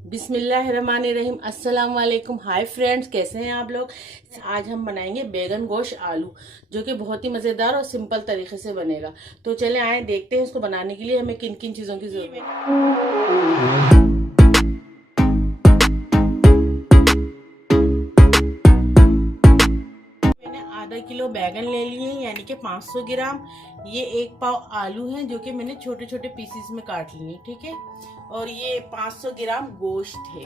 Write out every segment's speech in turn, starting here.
बिस्मिल्लाहिर्रहमानिर्रहीम। अस्सलाम वालेकुम। हाय फ्रेंड्स, कैसे हैं आप लोग। आज हम बनाएंगे बैगन गोश्त आलू, जो कि बहुत ही मज़ेदार और सिंपल तरीके से बनेगा। तो चले आए देखते हैं इसको बनाने के लिए हमें किन किन चीज़ों की जरूरत है। आधा किलो बैगन ले लिए यानी कि 500 ग्राम। ये 1 पाव आलू हैं जो कि मैंने छोटे छोटे पीसेस में काट लिए, ठीक है। और ये 500 ग्राम गोश्त है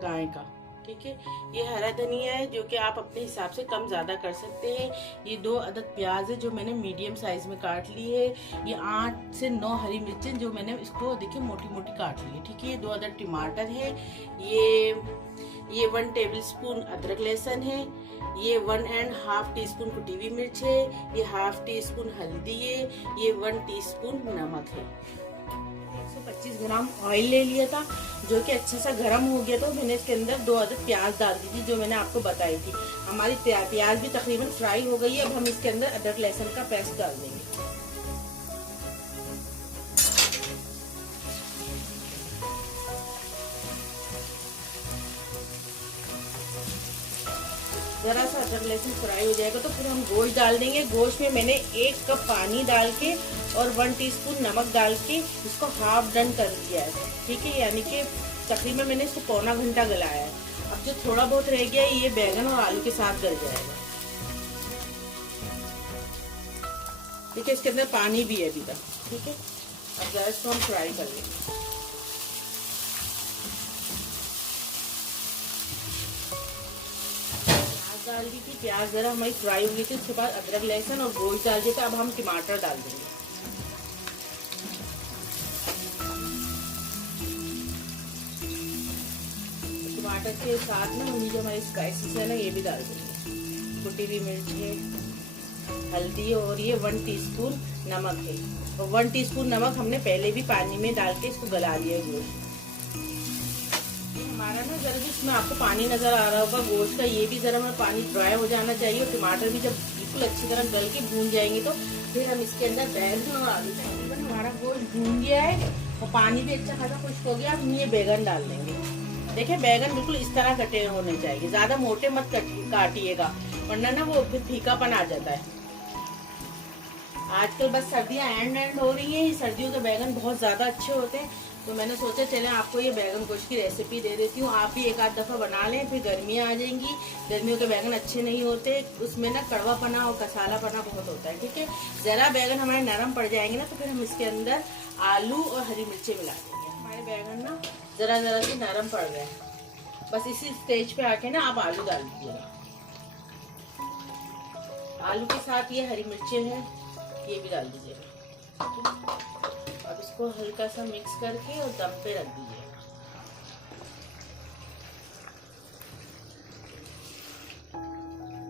गाय का, ठीक है। ये हरा धनिया है जो कि आप अपने हिसाब से कम ज्यादा कर सकते हैं। ये 2 अदद प्याज है जो मैंने मीडियम साइज में काट ली है। ये 8 से 9 हरी मिर्चें जो मैंने इसको देखिए मोटी मोटी काट ली है, ठीक है। ये 2 अदद टमाटर है। ये 1 टेबल स्पून अदरक लहसुन है। ये 1.5 टीस्पून कुटी हुई मिर्च है। ये 1/2 टीस्पून हल्दी है। ये 1 टीस्पून नमक है। 125 ग्राम ऑयल ले लिया था जो कि अच्छे सा गर्म हो गया, तो मैंने इसके अंदर 2 अदद प्याज डाल दी थी जो मैंने आपको बताई थी। हमारी प्याज भी तकरीबन फ्राई हो गई है। अब हम इसके अंदर अदरक लहसुन का पेस्ट डाल देंगे। जरा सा अदरक लहसुन फ्राई हो जाएगा तो फिर हम गोश्त डाल देंगे। गोश्त में मैंने 1 कप पानी डाल के और 1 टीस्पून नमक डाल के इसको हाफ डन कर दिया है, ठीक है। यानी कि तकरीबन मैंने इसको पौना घंटा गलाया है। अब जो थोड़ा बहुत रह गया है ये बैगन और आलू के साथ गल जाएगा, ठीक है। इसके अंदर पानी भी है अभी तक, ठीक है। अब जरा इसको हम फ्राई कर लेंगे। डाल दी थी, प्याज जरा हमारी फ्राई हो गई थी। उसके बाद अदरक लहसुन और गोश्त डाल दिया था। अब हम टमाटर डाल देंगे। टमाटर के साथ में हम जो हमारी स्पाइसेस है ना ये भी डाल देंगे। कुटी हुई मिर्च है, हल्दी और ये 1 टीस्पून नमक है। और 1 टीस्पून नमक हमने पहले भी पानी में डाल के इसको गला लिया है गोश्त। हमारा ना जरा इसमें आपको पानी नजर आ रहा होगा गोश्त का, ये भी जरा हमारा पानी ड्राई हो जाना चाहिए। और टमाटर भी जब बिल्कुल अच्छी तरह गल के भून जाएंगे तो फिर हम इसके अंदर बैगन और आलू तकरीबन हमारा गोश्त भून गया है और पानी भी अच्छा खासा खुश्क हो गया। हम ये बैगन डाल देंगे। देखिए बैगन बिल्कुल इस तरह कटे होने चाहिए, ज्यादा मोटे मत काटिएगा वरना ना वो फिर फीकापन आ जाता है। आजकल बस सर्दियां एंड हो रही हैं, सर्दियों के बैगन बहुत ज्यादा अच्छे होते हैं। तो मैंने सोचा चले आपको ये बैगन गोश्त की रेसिपी दे देती हूँ। आप भी एक आध दफा बना लें, फिर गर्मियाँ आ जाएंगी। गर्मियों के बैगन अच्छे नहीं होते, उसमें ना कड़वापना और कसालापना बहुत होता है, ठीक है। जरा बैगन हमारे नरम पड़ जाएंगे ना तो फिर हम इसके अंदर आलू और हरी मिर्ची मिला देंगे। हमारे बैगन ना जरा जरा से नरम पड़ गए, बस इसी स्टेज पे आके ना आप आलू डाल दीजिएगा। आलू के साथ ये हरी मिर्चें हैं ये भी डाल दीजिएगा। अब इसको हल्का सा मिक्स करके और दम पे रख दीजिएगा।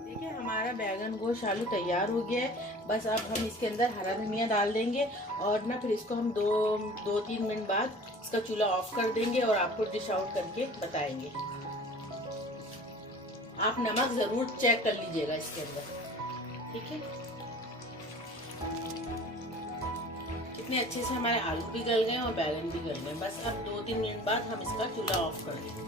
देखिए हमारा बैगन गोश्त आलू तैयार हो गया है। बस अब हम इसके अंदर हरा धनिया डाल देंगे और ना फिर इसको हम 2-3 मिनट बाद इसका चूल्हा ऑफ कर देंगे और आपको डिश आउट करके बताएंगे। आप नमक जरूर चेक कर लीजिएगा इसके अंदर, ठीक है। कितने अच्छे से हमारे आलू भी गल गए और बैगन भी गल गए। बस अब 2-3 मिनट बाद हम इसका चूल्हा ऑफ कर देंगे।